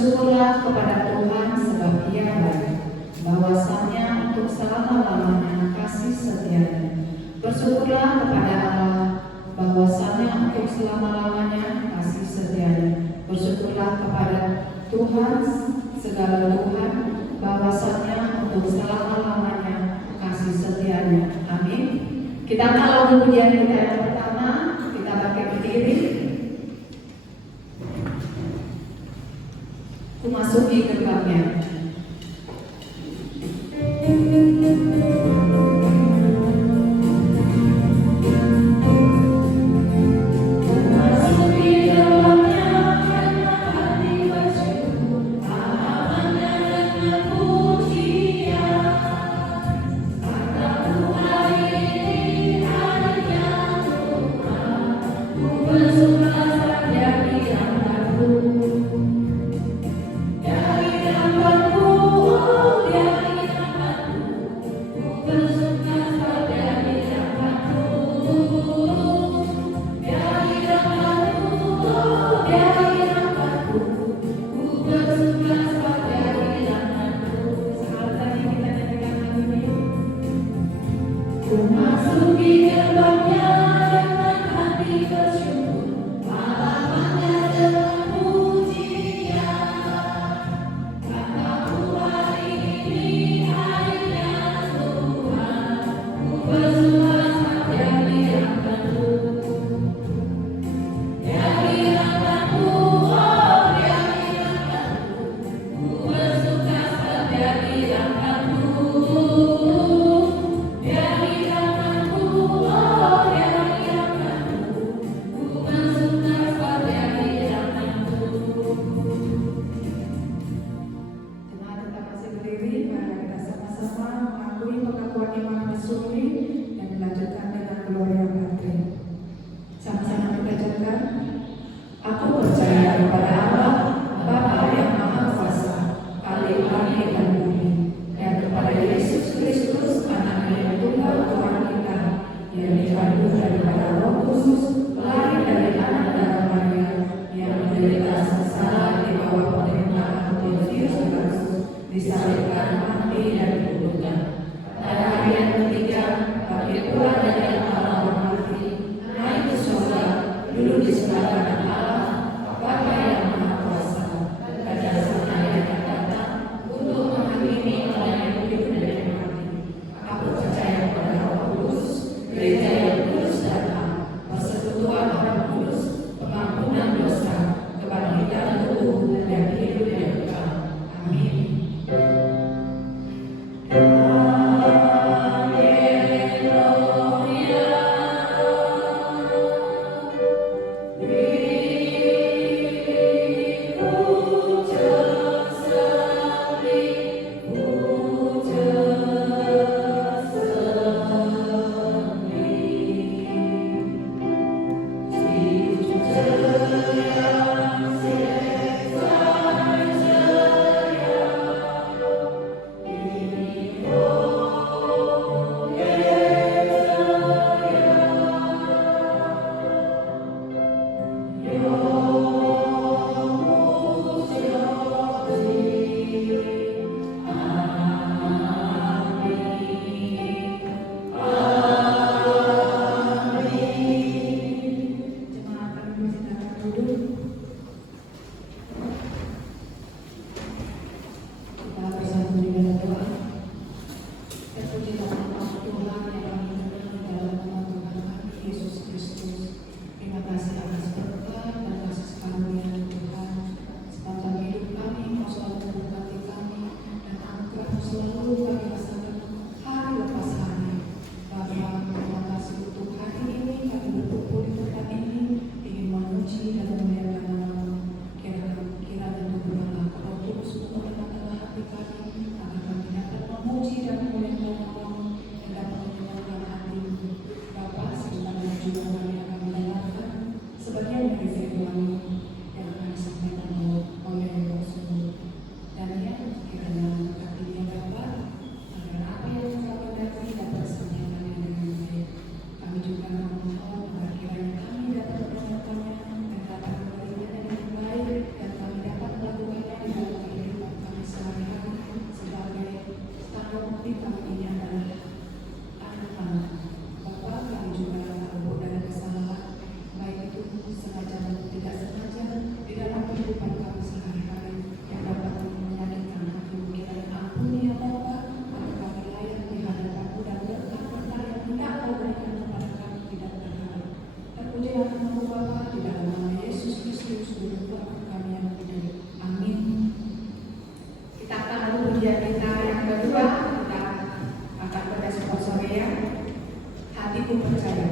Bersyukurlah kepada Tuhan sebab Ia baik, bahwasanya untuk selama-lamanya kasih setianya. Bersyukurlah kepada Allah, bahwasanya untuk selama-lamanya kasih setianya. Bersyukurlah kepada Tuhan segala Tuhan, bahwasanya untuk selama-lamanya kasih setianya. Amin. Kita kalau pujian kita yang pertama, kita pakai berdiri. Ku masuki gerbangnya. saja.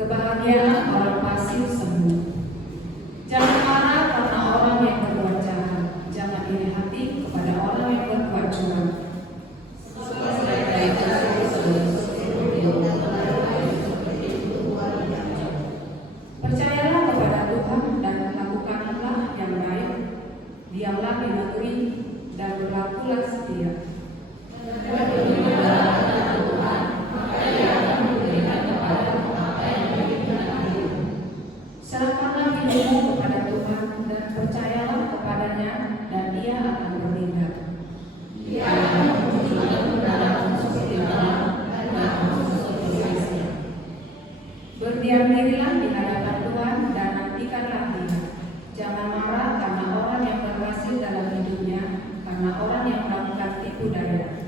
Kebahagiaan orang pasif sembuh. Jangan marah karena orang yang berbuat jahat. Jangan iri hati kepada orang yang berbuat curang. Percayalah kepada Tuhan dan lakukanlah yang baik. Diamlah di negeri dan berlakulah setia. Serahkanlah hidupmu kepada Tuhan dan percayalah kepadanya, dan Ia akan bertindak. Dia akan menunjukkan dalam seperti malam dan dalam seperti siang. Berdiam dirilah di hadapan Tuhan dan nantikanlah Dia. Jangan marah karena orang yang berhasil dalam hidupnya, karena orang yang melakukan tipu daya.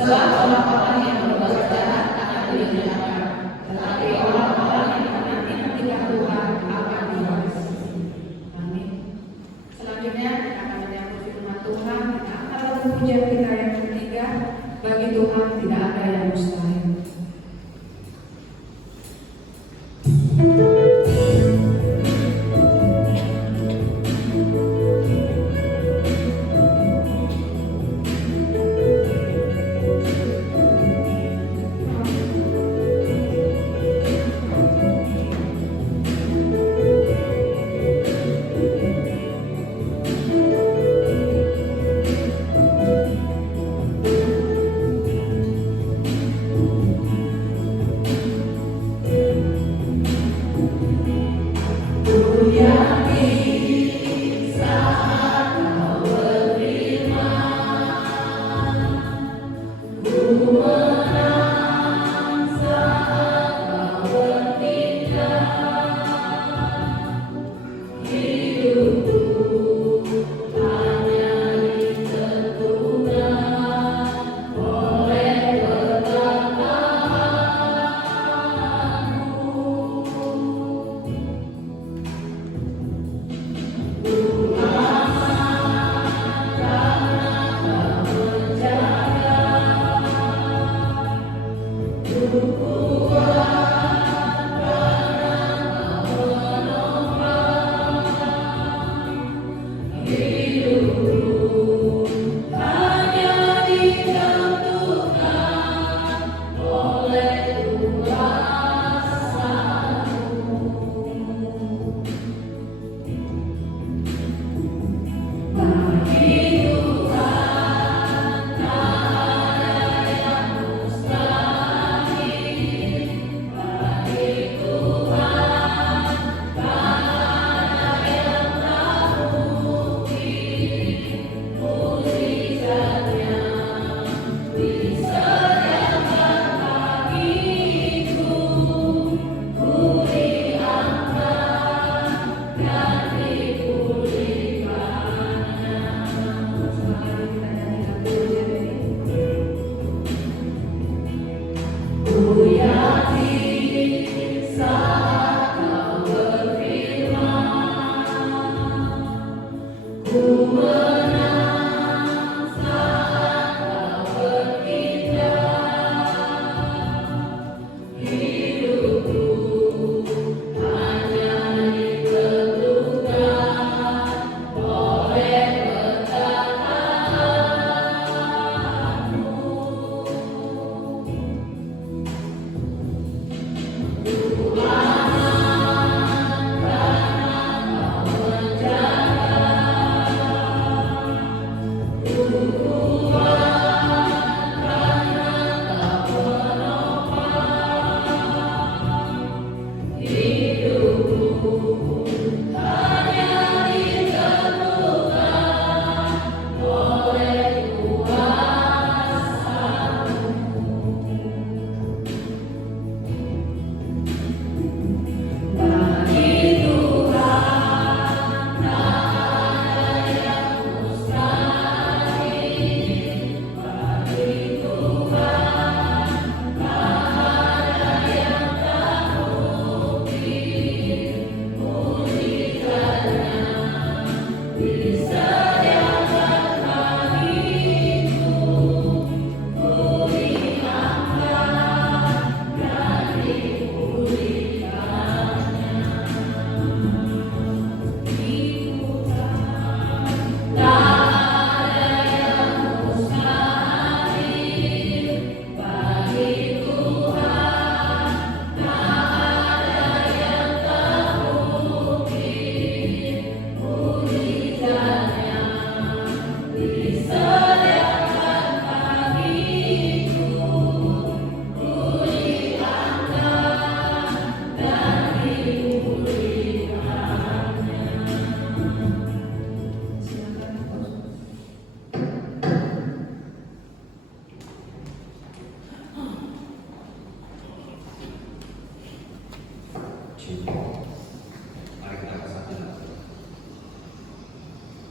Sebab orang-orang yang berbuat jahat akan dibinasakan, tetapi orang-orang yang menanti-nantikan Tuhan akan diberkati. Amin. Selanjutnya kita akan menyambut firman Tuhan. Kita akan lagu pujian kita yang ketiga, bagi Tuhan tidak ada yang mustahil.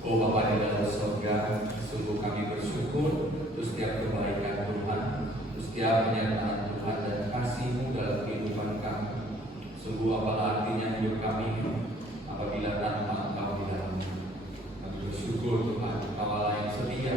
Oh Bapa di dalam surga, sungguh kami bersyukur untuk setiap kebaikan Tuhan, untuk setiap penyertaan Tuhan dan kasih-Mu dalam kehidupan kami. Sungguh apalah artinya hidup kami apabila tanpa Engkau di dalamnya. Kami bersyukur Tuhan, Engkau Allah yang setia,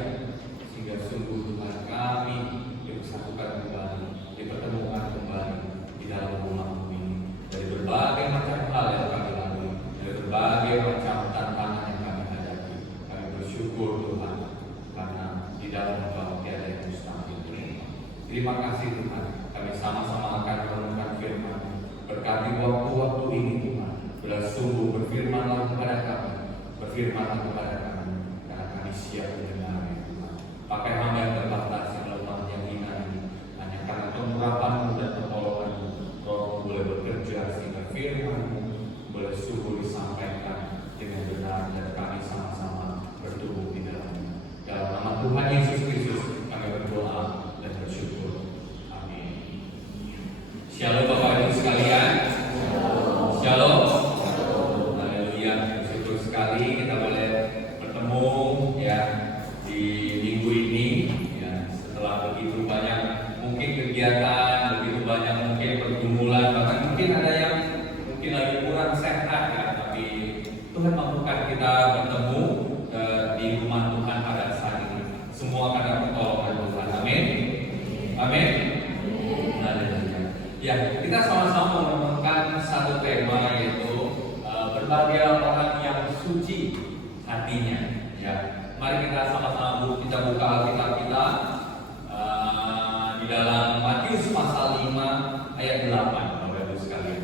sehingga sungguh Tuhan kami dipersatukan kembali, dipertemukan kembali di dalam rumah-Mu ini. Dari berbagai macam hal yang kami lalui, dari berbagai macam tantangan yang kami hadapi, kami bersyukur Tuhan, karena di dalam Engkau tiada yang mustahil. Terima kasih Tuhan, kami sama-sama akan merenungkan firman. Berkati waktu-waktu ini Tuhan, bila sungguh berfirmanlah kepada kami, berfirmanlah kepada kami, karena kami siap mendengarnya Tuhan. Pakai hamba yang terbatas, yang lemah, yang hina ini, hanya karena pemurahan-Mu dan pertolongan-Mu, Roh-Mu boleh bekerja sehingga firman-Mu boleh sungguh disampaikan dengan benar dan kami sama-sama bertumbuh di dalamnya. Dalam nama Tuhan Yesus Kristus kami berdoa dan bersyukur. Amin. Shalom Bapak Ibu sekalian. Shalom. Haleluya. Bersyukur sekali kita boleh bertemu ya di minggu ini ya, setelah begitu banyak mungkin kegiatan, begitu banyak mungkin pergumulan, bahkan mungkin ada yang mungkin lagi kurang sehat ya, tapi Tuhan mampukan kita bertemu di rumah Tuhan pada saat ini. Semua karena pertolongan Tuhan. Amin. Amin. Haleluya. Ya, kita sama-sama menemukan satu tema, yaitu berbahagia orang yang suci hatinya. Ya, mari kita sama-sama kita buka Alkitab kita di dalam Matius pasal 5 ayat 8, Bapak Ibu sekalian.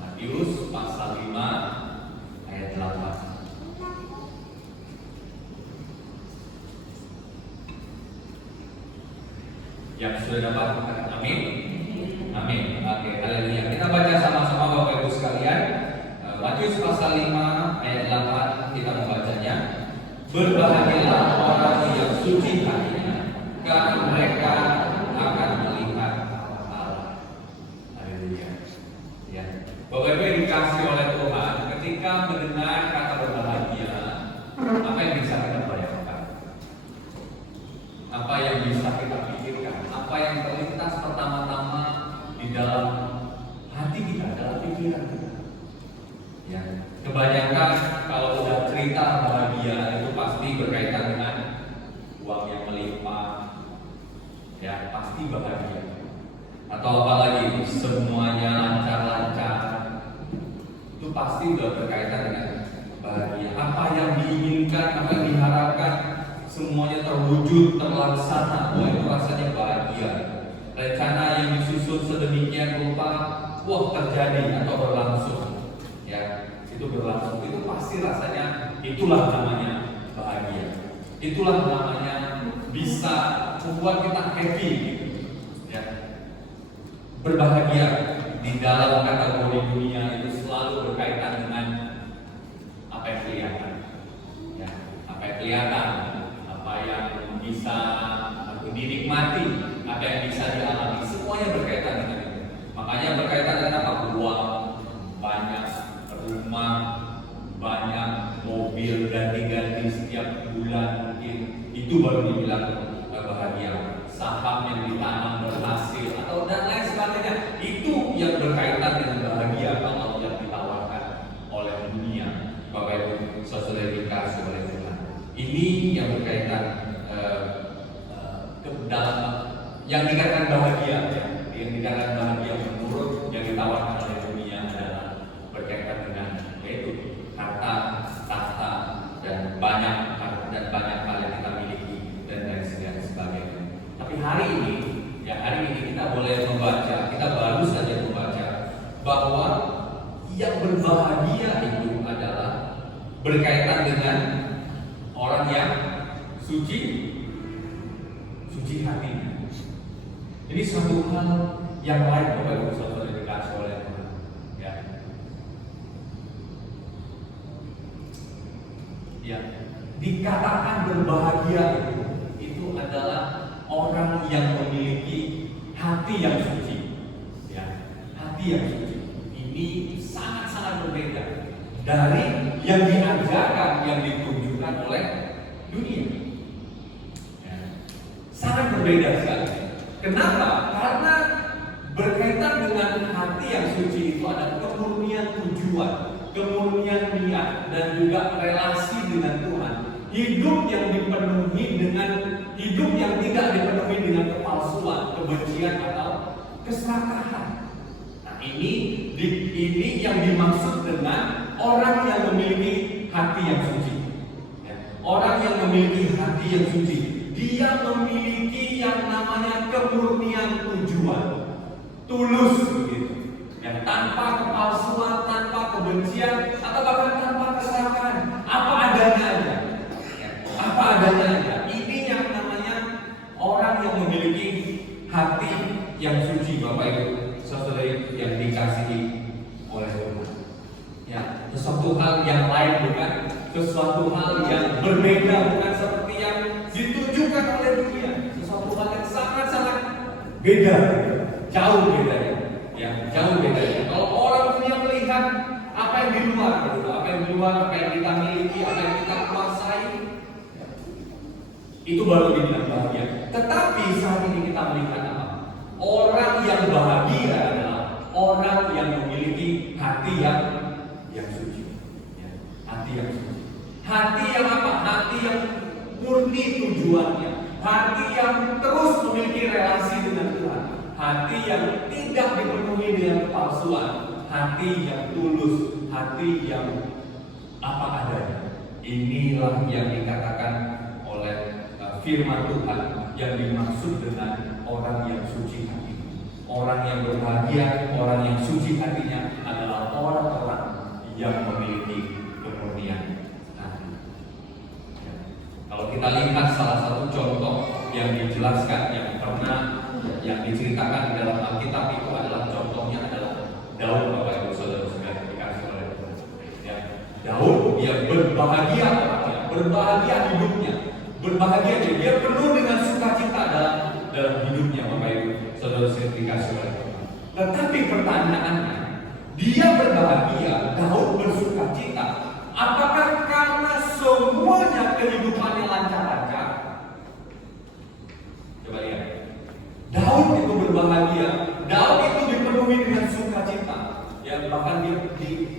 Matius pasal 5 ayat 8. Yang sudah dapat katakan amin. Amin. Oke, haleluya. Kita baca sama-sama Bapak Ibu sekalian. Matius pasal 5 ayat 8 kita membacanya. Berbahagialah orang yang suci hatinya, karena mereka akan melihat Allah. Haleluya. Ya. Bapak Ibu yang dikasihi oleh Tuhan, ketika mendengar kata berbahagia, apa yang bisa kita bayangkan? Apa yang bisa kita pikirkan? Apa yang terlintas pertama-tama di dalam hati kita, dalam pikiran kita? Ya, kebanyakan kalau udah cerita bahagia itu pasti berkaitan dengan uang yang melimpah, ya pasti bahagia. Atau apalagi semuanya lancar-lancar, itu pasti udah berkaitan dengan bahagia. Apa yang diinginkan, apa yang diharapkan, semuanya terwujud, terlaksana, wah itu rasanya bahagia. Rencana yang disusun sedemikian rupa, wah terjadi atau berlangsung. Ya, itu berlangsung, itu pasti rasanya itulah namanya bahagia. Itulah namanya bisa membuat kita happy gitu. Ya. Berbahagia di dalam kategori dunia itu selalu berkaitan dengan apa yang kelihatan. Ya, apa yang kelihatan, apa yang bisa dinikmati, apa yang bisa dialami, semuanya berkaitan dengan itu. Makanya berkaitan dengan apa? Uang, banyak rumah, banyak mobil ganti-ganti setiap bulan mungkin, itu baru dibilang bahagia. Saham yang ditanam berhasil atau dan lain sebagainya, itu yang berkaitan dengan bahagia kalau yang ditawarkan oleh dunia. Bapak Ibu saudara dikasih oleh Tuhan, ini yang berkaitan ke dalam yang dikatakan bahagia, ya. Yang dikatakan bahagia menurut yang ditawarkan oleh dunia adalah berkaitan dengan yaitu harta, tahta, dan banyak hal yang kita miliki dan lain sebagainya. Tapi hari ini kita boleh membaca, kita baru saja membaca bahwa yang berbahagia itu adalah berkaitan dengan orang yang suci hatinya. Ini suatu hal yang lain Bapak Ibu saudara dikasih oleh Tuhan. Ya. Ya, dikatakan berbahagia itu adalah orang yang memiliki hati yang suci. Ya, hati yang suci. Ini sangat-sangat berbeda dari yang diajarkan, yang ditunjukkan oleh dunia. Ya, sangat berbeda sekali. Kenapa? Karena berkaitan dengan hati yang suci itu ada kemurnian tujuan, kemurnian niat, dan juga relasi dengan Tuhan. Hidup yang dipenuhi dengan hidup yang tidak dipenuhi dengan kepalsuan, kebencian atau keserakahan. Nah, ini yang dimaksud dengan orang yang memiliki hati yang suci. Ya. Orang yang memiliki hati yang suci, dia memiliki yang namanya kemurnian tujuan, tulus begitu, yang tanpa kepalsuan, tanpa kebencian, atau bahkan tanpa keserakahan, apa adanya aja. Apa adanya aja. Ini yang namanya orang yang memiliki hati yang suci, Bapak Ibu saudara yang dikasihi oleh Tuhan. Ya, sesuatu hal yang lain bukan, sesuatu hal yang berbeda bukan seperti yang ditunjukkan oleh dunia. Sesuatu hal yang sangat-sangat beda, jauh bedanya. Ya, jauh bedanya. Kalau orang dunia melihat apa yang di luar, apa yang kita miliki, apa yang kita kuasai, itu baru dibilang bahagia. Tetapi saat ini kita melihat apa? Orang yang bahagia adalah orang yang memiliki hati yang suci. Ya, hati yang suci. Hati yang apa? Hati yang murni tujuannya. Hati yang terus memiliki relasi dengan Tuhan. Hati yang tidak dipenuhi dengan kepalsuan. Hati yang tulus. Hati yang apa adanya. Inilah yang dikatakan oleh firman Tuhan yang dimaksud dengan orang yang suci hati. Orang yang berbahagia, orang yang suci hatinya adalah orang-orang yang memiliki kemurnian hati. Ya. Kalau kita lihat salah satu contoh yang dijelaskan, yang diceritakan di dalam Alkitab itu adalah contohnya adalah Daud, Bapak Ibu Saudara-saudara dikasih oleh Tuhan. Ya. Daud dia berbahagia orangnya, berbahagia hidupnya, berbahagia dia penuh dengan sukacita dalam hidupnya, Bapak Ibu Saudara-saudara dikasih oleh Tuhan. Tetapi pertanyaannya, dia berbahagia, Daud bersukacita, apakah karena semuanya kehidupannya lancar-lancar? Coba lihat. Daud itu berbahagia, Daud itu dipenuhi dengan sukacita. Ya, bahkan dia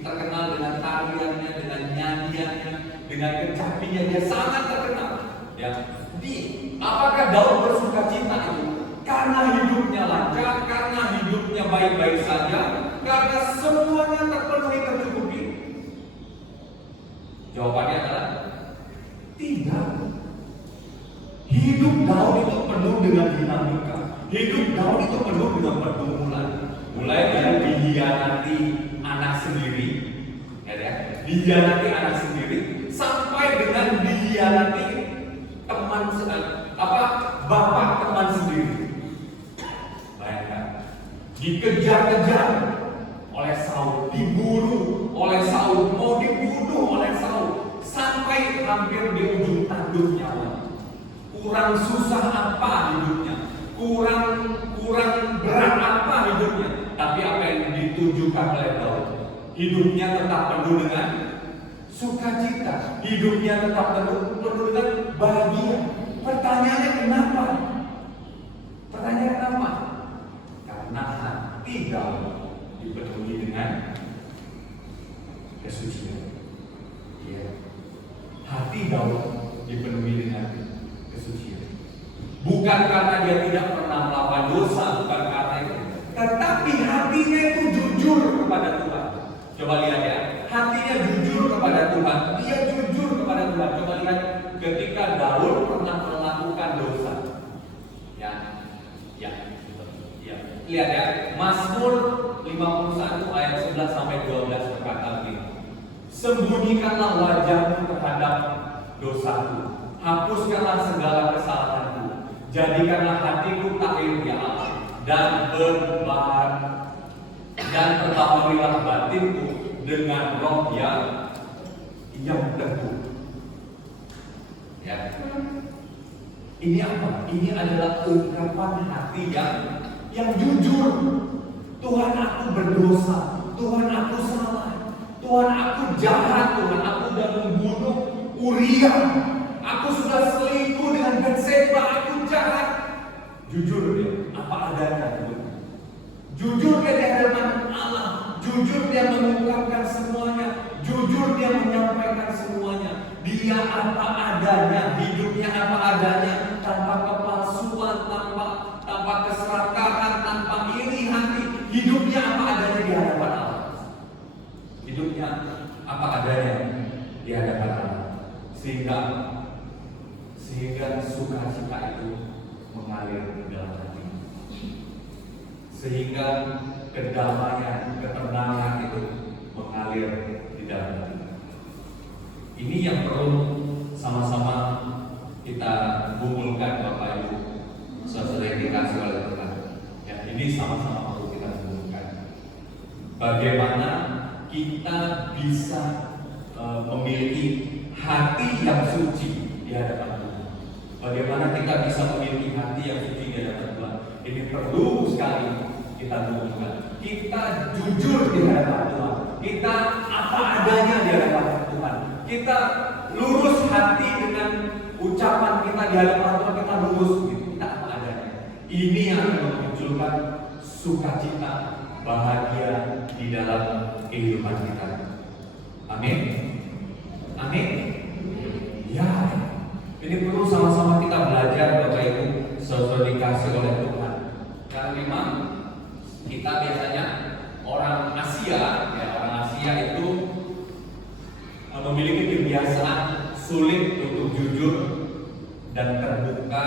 terkenal dengan tariannya, dengan nyanyiannya, dengan kecapinya, dia sangat terkenal. Ya, apakah Daud bersukacita itu karena hidupnya lancar, karena hidupnya baik-baik saja, karena semuanya terpenuhi tercukupi? Jawabannya adalah tidak. Hidup Daud itu penuh dengan dinamika. Hidup Daud itu penuh dengan pergumulan. Mulai dari dihianati anak sendiri, dihianati anak sendiri, sampai dengan dihianati bapak teman sendiri. Bayangkan, dikejar-kejar oleh Saul, diburu oleh Saul, mau dibunuh oleh Saul, sampai hampir di ujung tanduk nyawa. Kurang susah apa hidupnya, kurang berat apa hidupnya, tapi apa yang ditujukan oleh Daud, hidupnya tetap penuh dengan sukacita, hidupnya tetap penuh dengan bahagia. Pertanyaannya kenapa? Karena hati Daud dipenuhi dengan kesucian. Ya. Hati Daud dipenuhi dengan kesucian. Bukan karena dia tidak pernah melakukan dosa, bukan karena itu, tetapi hatinya itu jujur kepada Tuhan. Coba lihat ya, hatinya jujur kepada Tuhan. Dia jujur kepada Tuhan. Coba lihat ketika Daud pernah melakukan dosa. Ya. Lihat ya, Mazmur 51 ayat 11 sampai 12 berkata begini. Sembunyikanlah wajahmu terhadap dosaku, hapuskanlah segala kesalahanku, jadikanlah hatiku tahir ya Allah, dan perbahagialah batinku dengan roh yang teguh. Ya. Ini apa? Ini adalah ungkapan hati yang jujur. Tuhan, aku berdosa, Tuhan, aku salah, Tuhan, aku jahat, Tuhan, aku sudah membunuh Uria, aku sudah selingkuh dengan Batseba, aku jahat. Jujur dia, apa adanya. Jujur dia di hadapan Allah, jujur dia mengungkapkan semuanya, jujur dia menyampaikan semuanya. Dia apa adanya, hidupnya apa adanya, tanpa kepalsuan, tanpa keserakahan, tanpa iri hati. Hidupnya apa adanya di hadapan Allah. Hidupnya apa adanya di hadapan Allah. Sehingga sukacita itu mengalir di dalam hati. Sehingga kedamaian, ketenangan itu mengalir di dalam hati. Ini yang perlu sama-sama kita kumpulkan, Bapak Ibu Saudara yang dikasih oleh Tuhan. Ya, ini sama-sama perlu kita kumpulkan. Bagaimana kita bisa memiliki hati yang suci di hadapan Tuhan. Bagaimana kita bisa memiliki hati yang suci di hadapan Tuhan. Ini perlu sekali kita kumpulkan. Kita jujur di hadapan Tuhan. Kita apa adanya di hadapan Tuhan. Kita lurus hati dengan ucapan kita di hadapan Tuhan. Kita lurus, kita apa adanya. Ini yang akan memunculkan sukacita, bahagia di dalam kehidupan kita. Amin. Amin. Ya, ini perlu sama-sama kita belajar, Bapak Ibu Saudara dikasih oleh Tuhan. Karena memang kita biasanya orang Asia itu memiliki kebiasaan sulit untuk jujur dan terbuka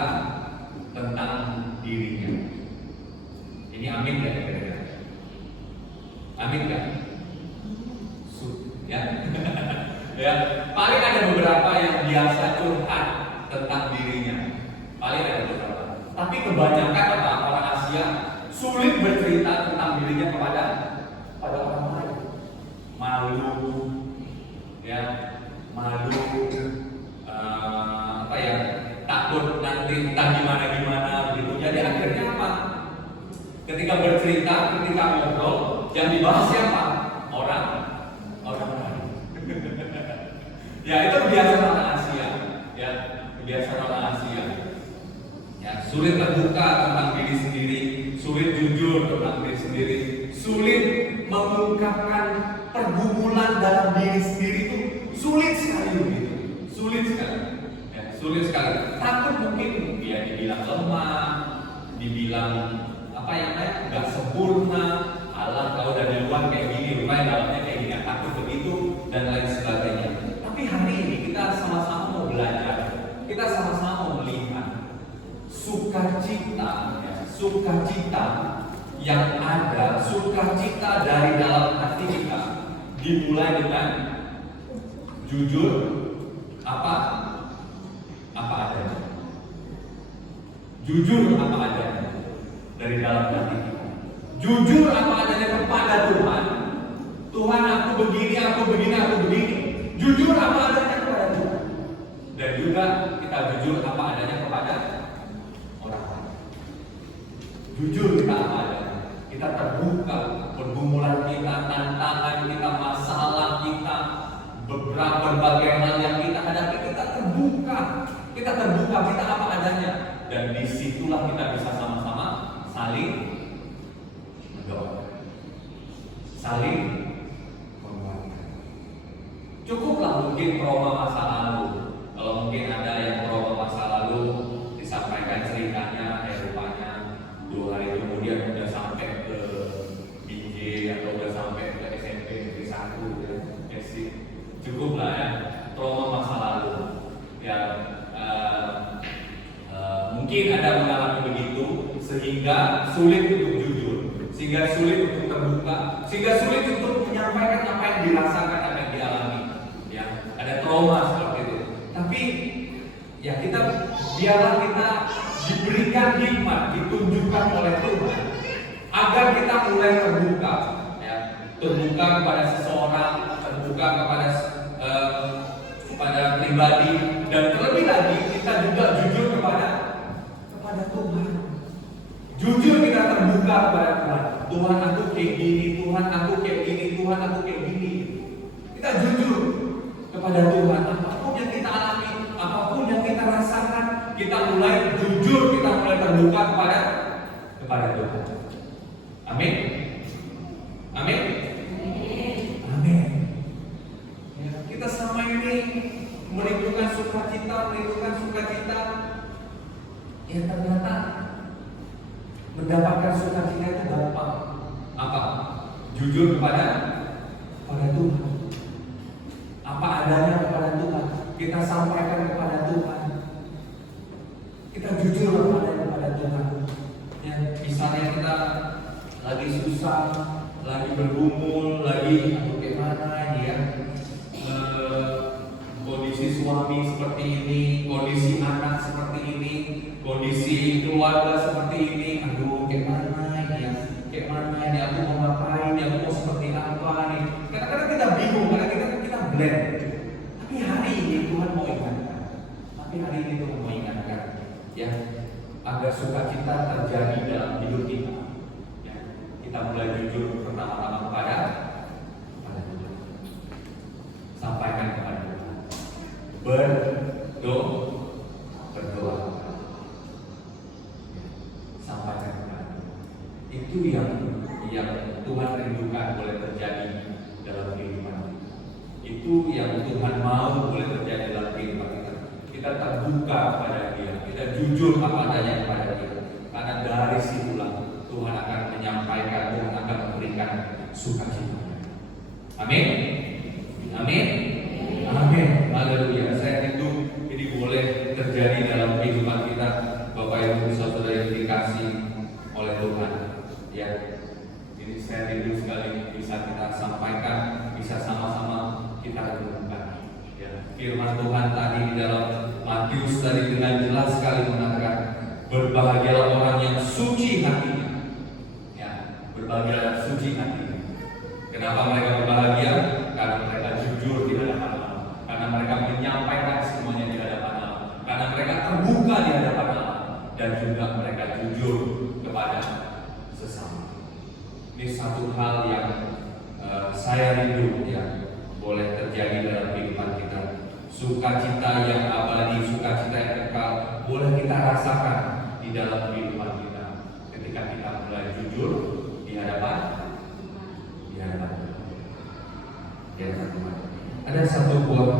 tentang dirinya. Ini amin ya kira-kira? Amin kan? Ya. Ya, paling ada beberapa yang biasa curhat tentang dirinya. Paling ada beberapa. Tapi kebanyakan orang Asia sulit bercerita tentang dirinya kepada orang lain. Malu, ya, malu, takut nanti entah gimana begitu. Jadi akhirnya apa? Ketika bercerita, ketika ngobrol, yang dibahas siapa? Orang lain. Ya itu kebiasaan orang Asia, ya kebiasaan orang Asia. Ya sulit terbuka tentang diri sendiri, sulit jujur tentang diri sendiri, sulit mengungkapkan pergumulan dalam diri sendiri itu sulit sekali begitu, sulit sekali, ya, sulit sekali. Takut mungkin dia dibilang lemah, dibilang apa yang lain nggak sempurna. Allah kalau dari luar kayak gini, rupanya dalamnya kayak gini, takut begitu dan lain sebagainya. Tapi hari ini kita sama-sama mau belajar, kita sama-sama mau melihat sukacita, ya, sukacita yang ada, sukacita dari dalam hati kita dimulai dengan jujur apa adanya. Jujur apa adanya dari dalam hati kita. Jujur apa adanya kepada Tuhan. Tuhan aku begini, aku begini. Jujur apa adanya kepada Tuhan. Dan juga kita jujur apa adanya kepada orang lain. Jujur kita apa adanya. Kita terbuka pergumulan kita, tantangan kita, masalah kita, berbagai hal yang kita hadapi, kita terbuka, kita apa adanya. Dan disitulah kita bisa sama-sama saling berdoa, saling menguatkan. Cukuplah mungkin trauma masa lalu. Kalau mungkin ada yang trauma masa lalu, disampaikan ceritanya, rupanya 2 hari kemudian udah sampai ke BJ atau udah sampai ke SMP negeri 1 ya sih. Cukuplah ya trauma masa lalu. Ya mungkin ada mengalami begitu sehingga sulit untuk jujur, sehingga sulit untuk terbuka, sehingga sulit untuk menyampaikan apa yang dirasakan, apa yang dialami. Ya, ada trauma seperti itu. Tapi ya biarlah kita diberikan hikmat, ditunjukkan oleh Tuhan agar kita mulai terbuka, ya, terbuka kepada seseorang, terbuka kepada pribadi, dan terlebih lagi kita juga jujur kepada Tuhan. Jujur kita terbuka kepada Tuhan. Tuhan aku kayak gini, Tuhan aku kayak gini, Tuhan aku kayak gini. Kita jujur kepada Tuhan. Apapun yang kita alami, apapun yang kita rasakan, kita mulai jujur, kita mulai terbuka kepada Tuhan. Amin. Amin. Amin. Ya, kita sama ini merindukan sukacita. Ya ternyata mendapatkan sukacita itu gampang. Apa? Jujur kepada Tuhan. Apa adanya kepada Tuhan. Kita sampaikan kepada Tuhan. Kita jujur kepada Tuhan. Ya, misalnya kita lagi susah, lagi bergumul, lagi gimana ini ya, kondisi suami seperti ini, kondisi anak seperti ini, kondisi keluarga seperti ini. Aduh, gimana ini ya? Gimana ini? Aku mau ngapain? Aku mau seperti apa nih? Kadang-kadang kita bingung, kadang-kadang kita blank. Tapi hari ini Tuhan mau ingatkan. Ya, agar sukacita terjadi dalam hidup kita. Ya, kita mulai jujur pertama-tama kepada Tuhan. Sampaikan kepada Tuhan. Berdoa. Sampaikan kepada Tuhan. Itu yang Tuhan rindukan boleh terjadi dalam kehidupan. Itu yang Tuhan mau boleh terjadi dalam kehidupan kita. Kita terbuka kepada Dia, kita jujur apa adanya kepada Dia. Karena dari situlah Tuhan akan menyampaikan, Tuhan akan memberikan sukacita. Amin. Amin. Amin. Haleluya. Saya Tuhan tadi di dalam Matius tadi dengan jelas sekali mengatakan, berbahagialah orang yang suci hatinya. Ya, berbahagialah yang suci hatinya. Kenapa mereka berbahagia? Karena mereka jujur di hadapan Allah. Karena mereka menyampaikan semuanya di hadapan Allah. Karena mereka terbuka di hadapan Allah. Dan juga mereka jujur kepada sesama. Ini satu hal yang saya rindu ya boleh terjadi dalam kehidupan kita. Sukacita yang abadi, sukacita yang kekal boleh kita rasakan di dalam kehidupan kita ketika kita mulai jujur di hadapan Tuhan. Ada satu buah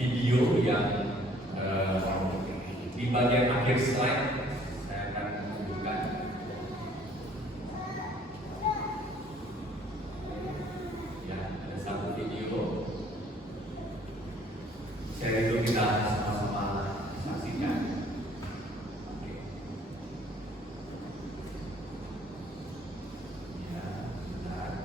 video yang di bagian akhir slide saya akan tunjukkan. Ya, ada satu video. Saya itu kita sama-sama saksikan. Oke. Ya, sebentar.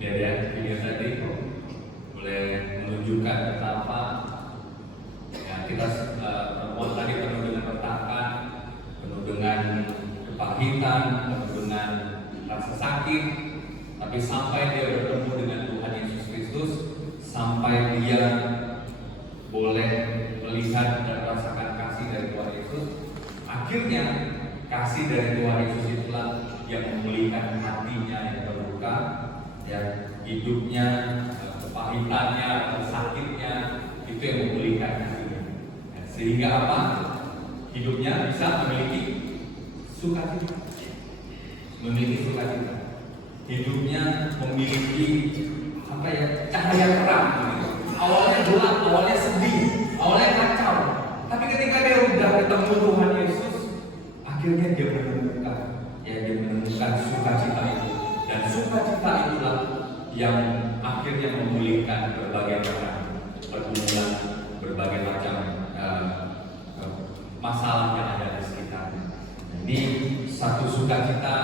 Dari video tadi boleh menunjukkan betapa ya, kita perempuan tadi penuh dengan retakan, penuh dengan kepahitan, penuh dengan rasa sakit, tapi sampai dia bertemu dengan Tuhan Yesus Kristus, sampai dia boleh melihat dan merasakan kasih dari Tuhan Yesus, akhirnya kasih dari Tuhan Yesus itulah yang memulihkan hatinya yang terluka, ya, hidupnya, kepahitannya, sakitnya, itu yang memulihkan hatinya. Sehingga apa? Hidupnya bisa memiliki sukacita. Memiliki sukacita. Hidupnya memiliki apa ya? Cahaya terang. Awalnya gelap, awalnya sedih, awalnya kacau. Tapi ketika dia udah ketemu Tuhan Yesus, akhirnya dia menemukan sukacita itu, dan sukacita itulah yang akhirnya memulihkan berbagai macam pergumulan, berbagai macam masalah yang ada di sekitarnya. Ini satu sukacita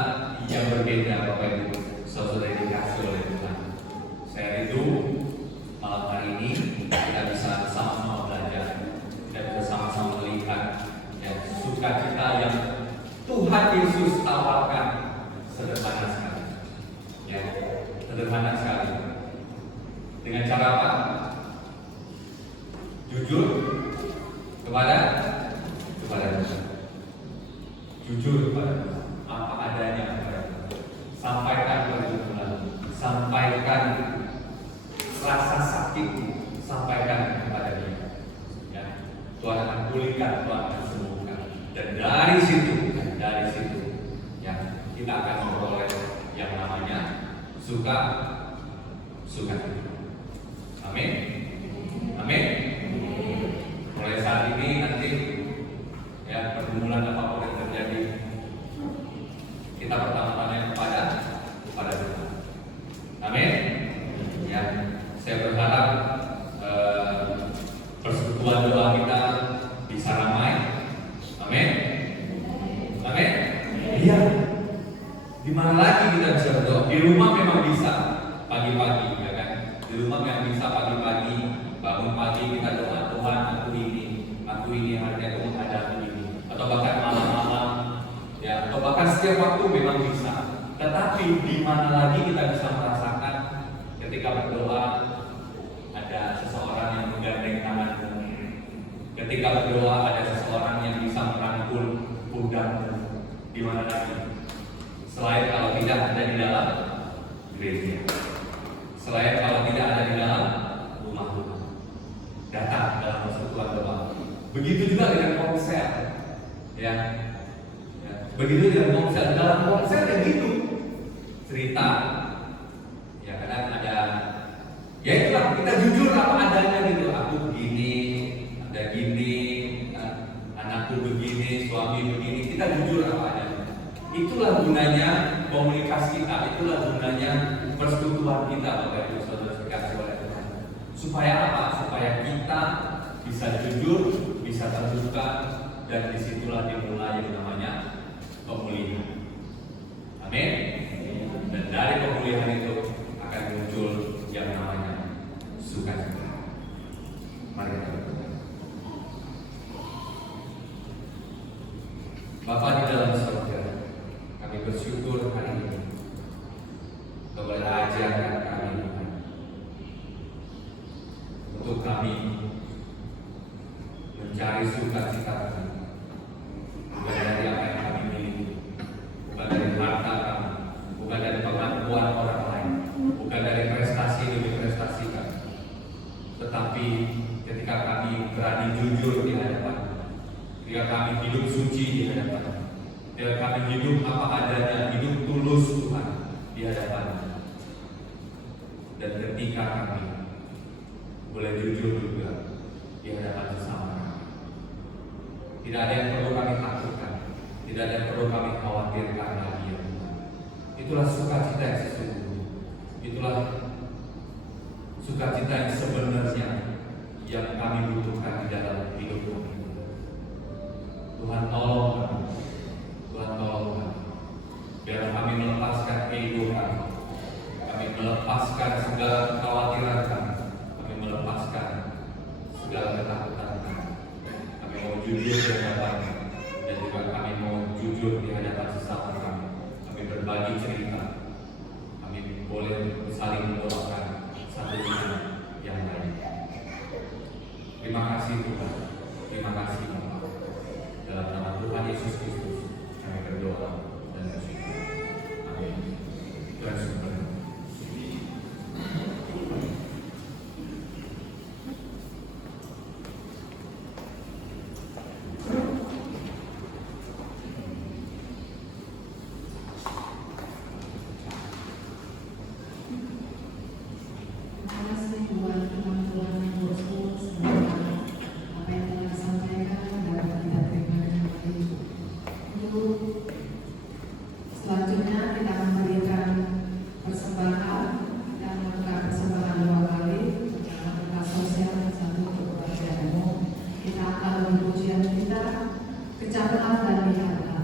yang berbeda, Bapak Ibu Saudara dikasih oleh Tuhan. Saya rindu malam hari ini kita bisa sama-sama belajar dan bisa sama-sama melihat sukacita yang Tuhan Yesus tawarkan sederhana sekali. Ya, sederhana sekali. Dengan cara apa? Jujur kepada Tuhan. Jujur kepada Tuhan. Apa adanya kepada Tuhan. Sampaikan kepada Tuhan. Sampaikan rasa sakitmu, sampaikan kepada Dia. Ya, Tuhan akan pulihkan, Tuhan akan sembuhkan. Dan dari situ, ya, kita akan memperoleh yang namanya sukacita. Amin. Amin. Mulai saat ini nanti, ya, pergumulan apapun yang terjadi, kita pertama-tama kepada Tuhan. Amin. Ya, saya berharap persekutuan doa kita bisa ramai. Amin. Amin. Iya. Di mana lagi kita bisa berdoa? Di rumah memang bisa pagi-pagi, ya kan? Di rumah memang bisa pagi-pagi, bangun pagi kita doa, Tuhan aku ini hanya Tuhan ada ini. Atau bahkan malam-malam, ya, atau bahkan setiap waktu memang bisa. Tetapi di mana lagi kita bisa merasakan ketika berdoa ada seseorang yang menggandeng tanganmu. Ketika berdoa ada seseorang yang bisa merangkul pundakmu. Di mana lagi? Selain kalau tidak ada di dalam gereja, selain kalau tidak ada di dalam rumah Tuhan, datang dalam persekutuan doa. Begitu juga dengan konser, ya. Begitu dengan konser. Dalam konser ya gitu, cerita, ya kadang ada, ya itulah kita jujur apa adanya gitu. Aku begini, ada gini, anakku begini, suami begini. Kita jujur apa adanya. Itulah gunanya komunikasi kita, itulah gunanya persekutuan kita, Bapak Ibu Saudara dikasih oleh Tuhan. Supaya apa? Supaya kita bisa jujur, bisa terbuka, dan disitulah dimulai yang namanya pemulihan. Amin. Dan dari pemulihan itu akan muncul yang namanya sukacita. Mari kita berdoa. Bapa di dalam surga, kami bersyukur hari ini Kau telah ajarkan kami Tuhan, untuk kami mencari sukacita kami, bukan dari apa yang kami miliki, bukan dari harta kami, bukan dari pengakuan orang lain, bukan dari prestasi demi prestasi kami, tetapi ketika kami berani jujur di hadapan, ketika kami hidup suci di hadapan, ketika kami hidup apa adanya, hidup tulus Tuhan di hadapan, dan ketika kami boleh jujur juga di hadapan sesama kami. Tidak ada yang perlu kami takutkan, tidak ada yang perlu kami khawatirkan lagi ya Tuhan. Itulah sukacita yang sesungguhnya, itulah sukacita yang sebenarnya yang kami butuhkan di dalam hidup kami. Tuhan tolong kami, Tuhan tolong kami, biar kami melepaskan ego kami melepaskan segala kekhawatiran kami melepaskan segala ketakutan kami mau jujur di hadapan, dan juga kami mau jujur di hadapan sesama kami berbagi cerita, kami boleh saling mendoakan satu dengan yang lain. Terima kasih Tuhan, terima kasih Bapak. Dalam nama Tuhan Yesus Kristus kami berdoa dan bersyukur. Amin. Tuhan syukur. Apa yang telah disampaikan dapat kita terima dengan baik. Selanjutnya kita memberikan persembahan dan melakukan persembahan 2 kali secara sosial dan 1 untuk keluarga umum. Kita akan pujian kita kecaplah dan lihatlah.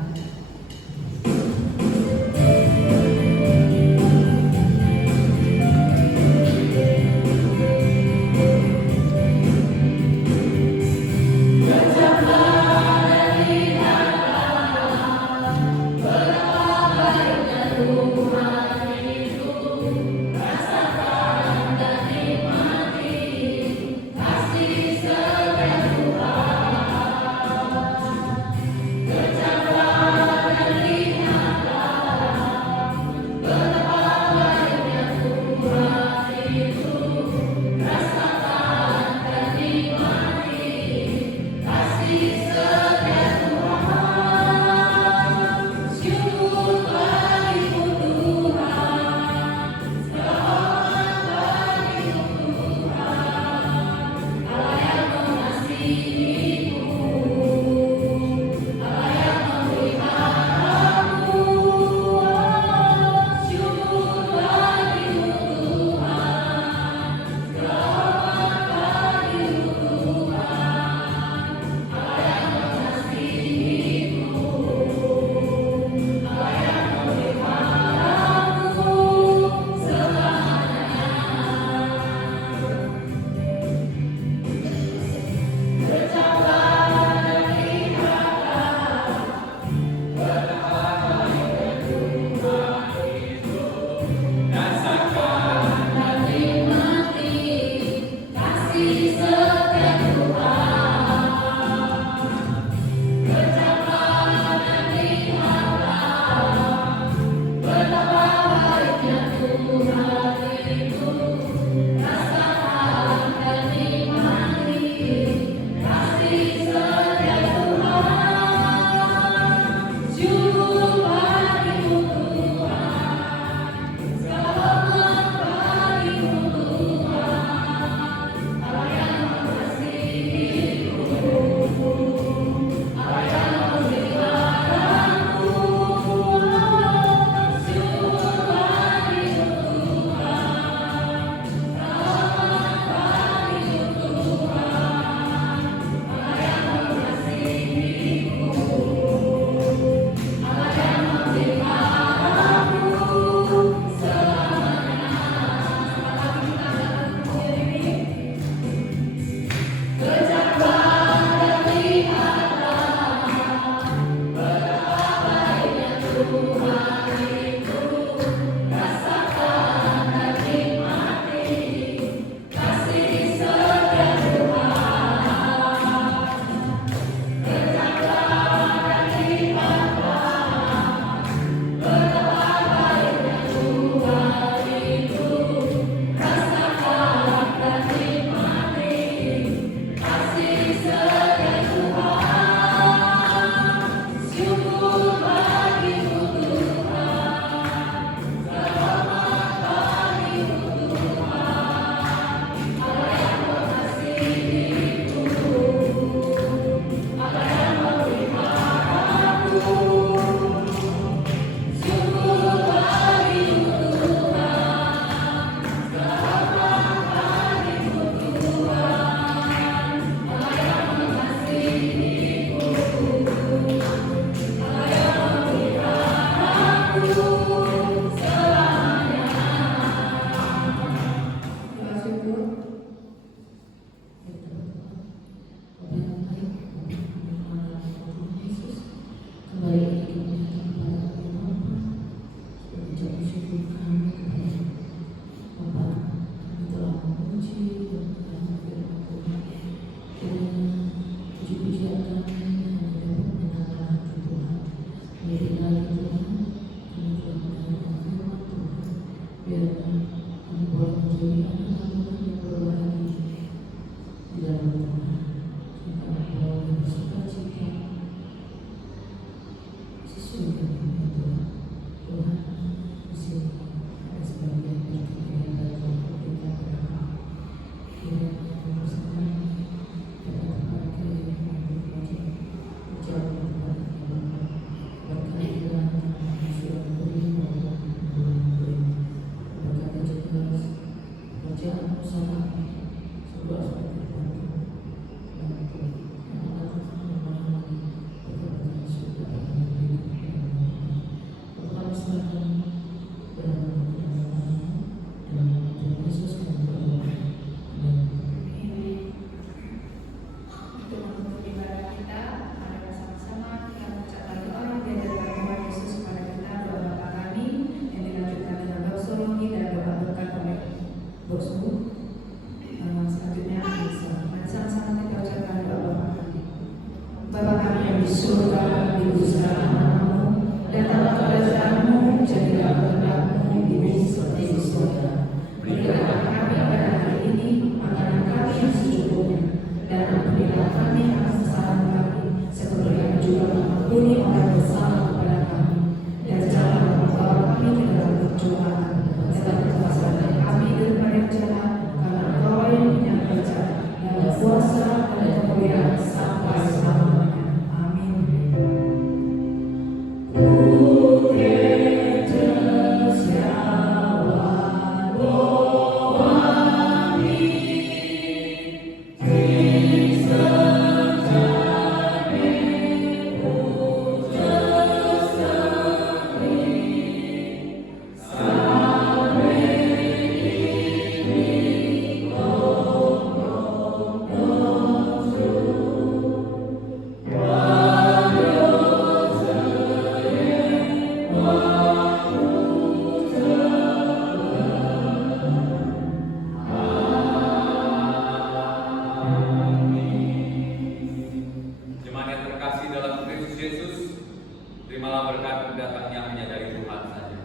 kapan datangnya menyadari Tuhan saja.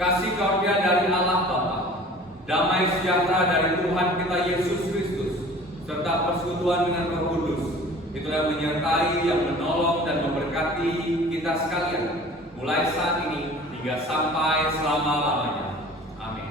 Kasih karunia dari Allah Bapa, damai sejahtera dari Tuhan kita Yesus Kristus, serta persekutuan dengan Roh Kudus, itulah yang menyertai, yang menolong dan memberkati kita sekalian, mulai saat ini hingga sampai selama-lamanya. Amin.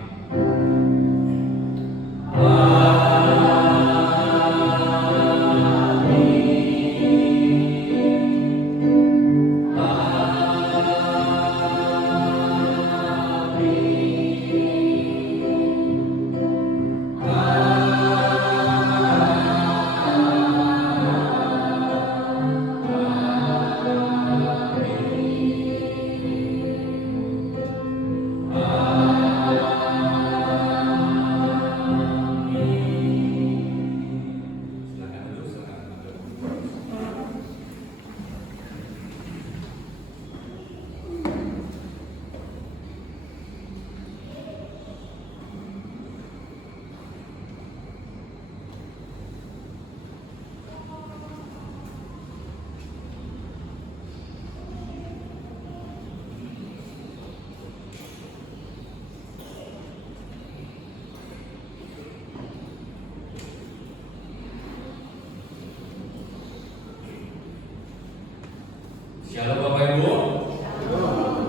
Shalom Bapak Ibu.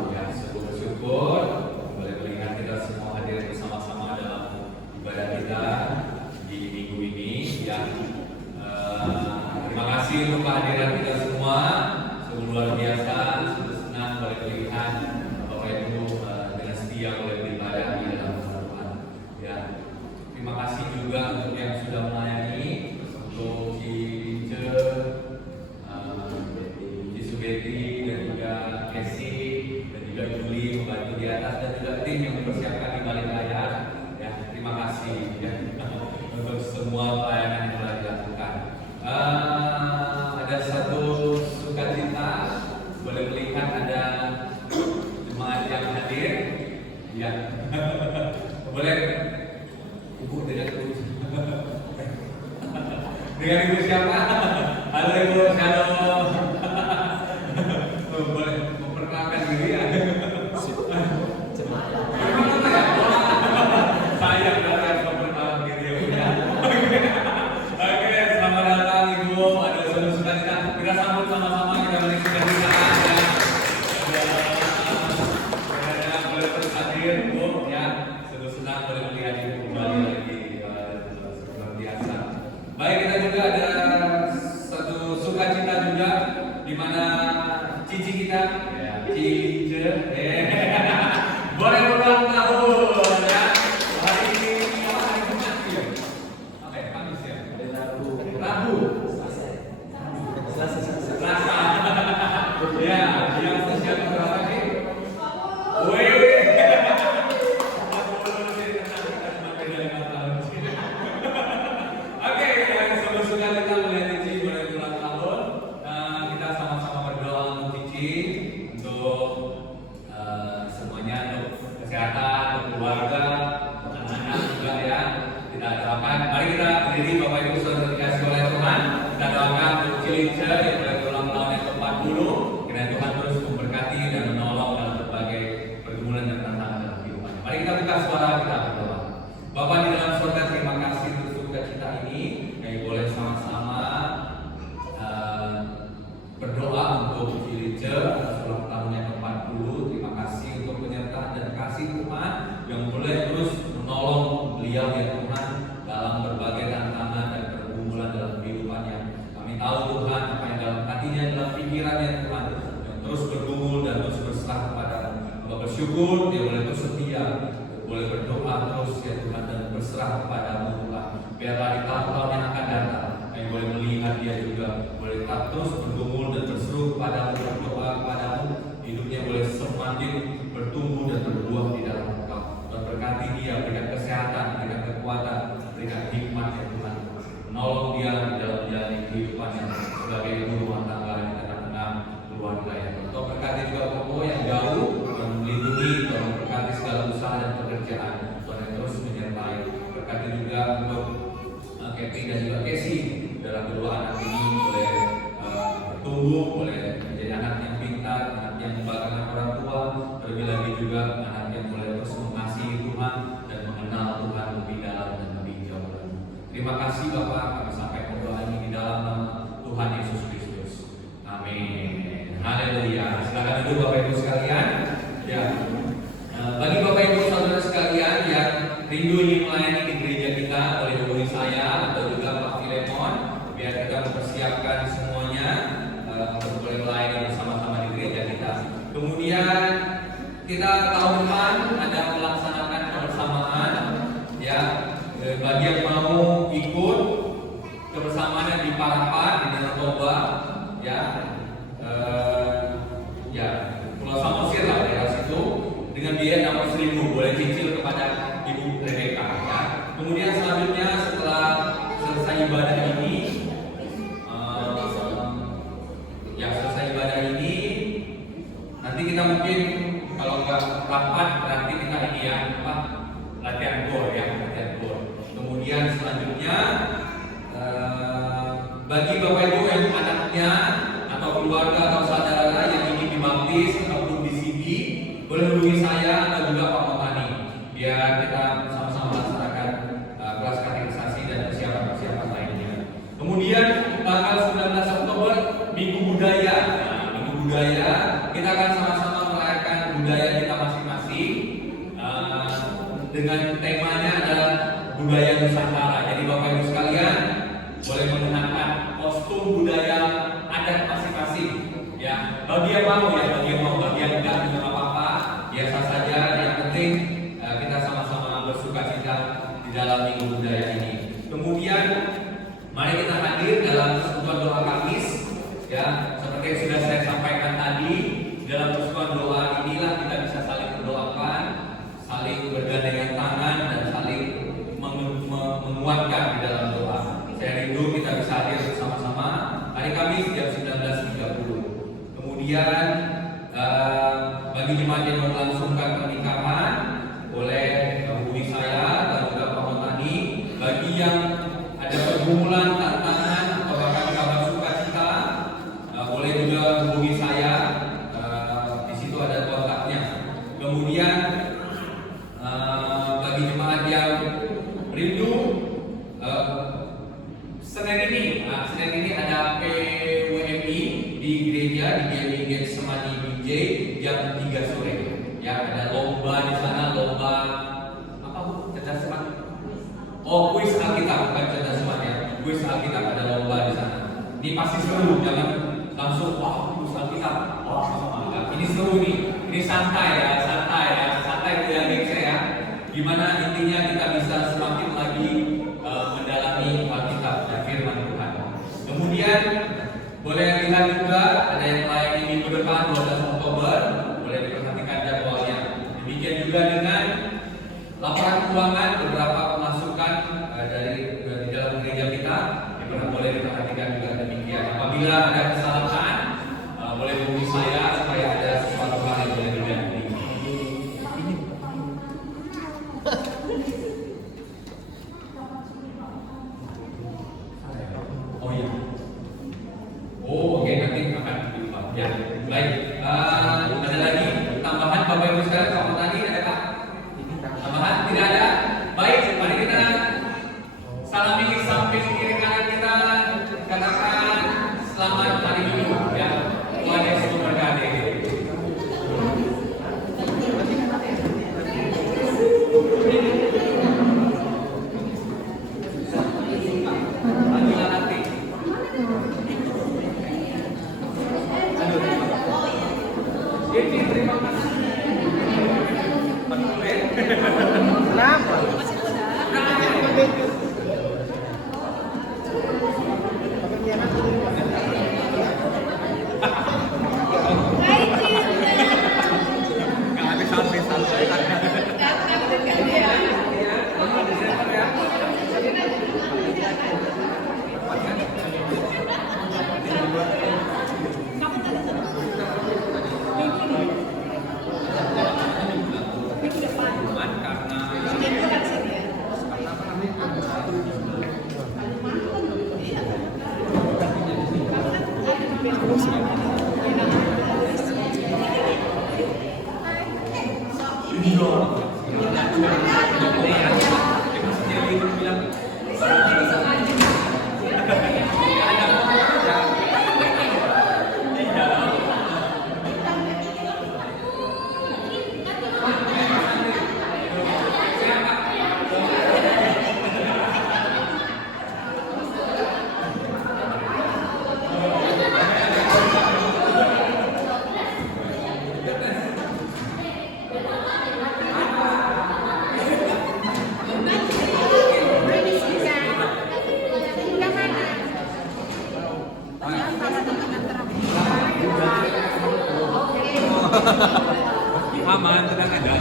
Ya, sebelum bersyukur boleh melihat kita semua hadir bersama-sama dalam ibadah kita di minggu ini. Ya, terima kasih untuk kehadiran kita semua. Sungguh luar biasa, sungguh senang boleh melihat Bapak Ibu dengan setia boleh beribadah di dalam Tuhan. Ya, terima kasih juga untuk yang sudah melayani, untuk Betty dan juga Casey dan juga Julie membantu di atas, dan juga tim yang mempersiapkan di balik layar. Ya, terima kasih ya untuk semua pelayanan yang telah dilakukan. Ada satu sukacita, boleh melihat ada jemaat yang hadir. Ya, boleh Ibu dengan Ibu dengan Ibu siapa? Halo Ibu, shalom. Boleh memperkenalkan diri ya? Saya berarti memperkenalkan diri ya. Oke, selamat datang Ibu. Ada sukacita. Kita sambut sama-sama, kita beri sukacita. Dan boleh terus hadir Ibu ya. Sungguh senang boleh melihat Ibu kembali lagi, luar biasa. Baik, kita juga ada satu sukacita juga, di mana cici kita, cici, boleh berulang tahun ya. Hari ini hari Jumat ya. Apa ya? Kamis ya? Rabu. Selasa. Ya, yang usia berapa sih? Wih. Oke, suka kita melihat cici boleh berulang tahun. Kita sama-sama berdoa untuk cici, untuk semuanya, untuk kesehatan, untuk keluarga, anak-anak juga ya. Kita doakan. Mari kita berdiri Bapak Ibu saudara dikasih oleh Tuhan. Kita doakan untuk Cilince yang boleh berulang tahun yang ke-40. Kiranya Tuhan terus memberkati dan menolong dalam berbagai pergumulan dan tantangan dalam kehidupan. Mari kita buka suara, kita berdoa. Bapa di dalam surga, terima kasih untuk sukacita ini. Kami boleh sama-sama berdoa untuk Cilince atas ulang tahunnya ke-40. Terima kasih untuk penyertaan dan kasih Tuhan yang boleh terus menolong beliau ya Tuhan dalam berbagai tantangan dan pergumulan dalam kehidupannya. Kami tahu Tuhan apa yang dalam hatinya, dalam pikirannya Tuhan, yang terus bergumul dan terus berserah kepada-Mu. Kami bersyukur dia boleh terus setia, boleh berdoa terus ya Tuhan dan berserah kepada-Mu Tuhan. Biarlah di tahun-tahun yang akan datang kami boleh melihat dia juga boleh tetap terus bergumul dan berseru kepada-Mu, berdoa kepada-Mu, hidupnya boleh semakin bertumbuh dan berbuah di dalam Engkau. Tuhan berkati dia, berikan kesehatan, berikan kekuatan, berikan hikmat ya Tuhan, menolong dia di dalam menjalani kehidupannya sebagai ibu rumah tangga di tengah-tengah keluarga ya. Tuhan berkati juga Koko yang jauh, Tuhan melindungi, Tuhan berkati segala usaha dan pekerjaan, Tuhan yang terus menyertai. Berkati juga untuk Kevin dan juga Casey dalam kedua anak ini boleh bertumbuh, boleh menjadi anak yang pintar, anak kasih Bapak, kami sampaikan doa ini di dalam nama Tuhan Yesus Kristus. Amin. Haleluya. Silakan duduk Bapak Ibu sekalian. Ya. Bagi Bapak Ibu saudara sekalian yang rindu ingin melayani di gereja kita, boleh hubungi saya atau juga Pak Filemon biar kita mempersiapkan semuanya untuk boleh melayani bersama-sama di gereja kita. Kemudian kita tahun depan ada melaksanakan kebersamaan, ya. Bagi yang mau ikut kebersamaan di Parapat di Danau Toba, ya, ya, Pulau Samosir lah daerah situ, dengan biaya 60.000, boleh cicil kepada Ibu Rebecca, ya. Kemudian selanjutnya setelah selesai ibadah ini, nanti kita mungkin kalau nggak rapat berarti kita ini ya latihan gor ya, latihan gor. Kemudian selanjutnya bagi Bapak Ibu yang anaknya atau keluarga atau saudara yang ingin dibaptis ataupun di-CD, boleh hubungi saya atau juga Pak Motani biar kita sama-sama melaksanakan kelas katekisasi dan persiapan lainnya. Kemudian tanggal 19 Oktober Minggu Budaya. Minggu Budaya kita akan sama-sama merayakan budaya kita masing-masing dengan temanya adalah budaya Nusantara. Jadi Bapak Ibu sekalian boleh menggunakan kostum budaya adat masing-masing. Ya, bagi yang mau ya, bagi yang enggak juga apa-apa, biasa saja. Yang penting kita sama-sama bersukacita di dalam Minggu Budaya ini. Kemudian mari kita hadir dalam persekutuan doa Kamis, ya, seperti yang sudah saya sampaikan tadi. Dalam persekutuan doa inilah kita bisa saling mendoakan, saling bergandengan tangan dan saling menguatkan di dalam doa. Saya rindu kita bisa hadir bersama-sama hari Kamis jam 19.30. Kemudian bagi jemaat yang melangsungkan pernikahan boleh hubungi saya dan juga Pak Motani. Bagi yang ada pergumulan, tantangan atau bahkan kabar sukacita, boleh juga hubungi saya. Di situ ada kontaknya. Kemudian bagi jemaat yang rindu, Senin ini ada PWMI di gereja di GMI Semani BJ jam 3 sore. Ya, ada lomba di sana, lomba apa Bu? Cerdas Semat. Oh, kuis Alkitab, bukan cerdas Semat ya. Kuis Alkitab, ada lomba di sana. Ini pasti seru, jangan langsung wah kuis Alkitab. Wah, enggak. Ini seru nih. Ini santai tidak gengsi ya. Gimana intinya kita bisa semakin lagi mendalami Alkitab dan firman Tuhan. Kemudian boleh lihat juga ada yang melayani minggu depan 12 Oktober, boleh diperhatikan jadwalnya. Demikian juga dengan laporan keuangan beberapa pemasukan dari di dalam gereja kita, boleh diperhatikan juga demikian. Apabila ada kesalahan, boleh hubungi saya supaya ada sesuatu hal yang boleh diganti. Oh iya. Oh oke, nanti akan diubah. Ya, baik. Ada lagi tambahan Bapak Ibu sekalian, Pak Motani ada Pak? Tambahan? Tidak ada? Baik, mari kita salami samping kiri kanan kita, katakan selamat hari Minggu ya. Tuhan Yesus memberkati. Terima kasih. Kenapa? Ini Aman, tenang aja.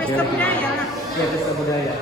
Pesta budaya lah. Ya, pesta budaya.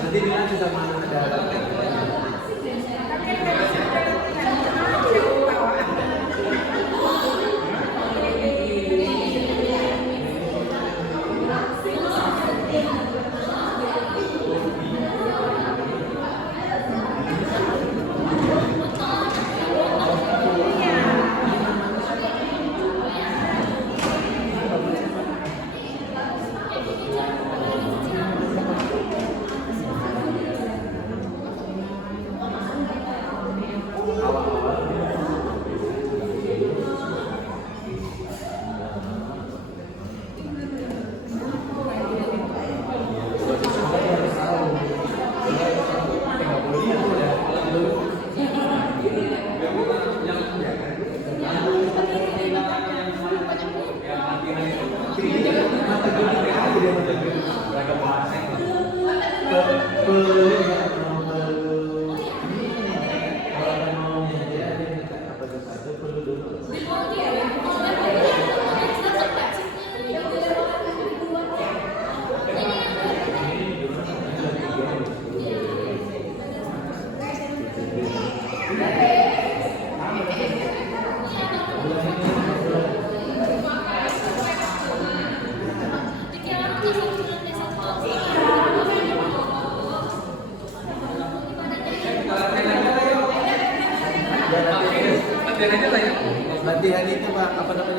Nanti bilang sama ada teguh aja dia mah teguh. Beragam bahasa itu. Latihan aja lah ya. Latihan itu Pak, apa namanya?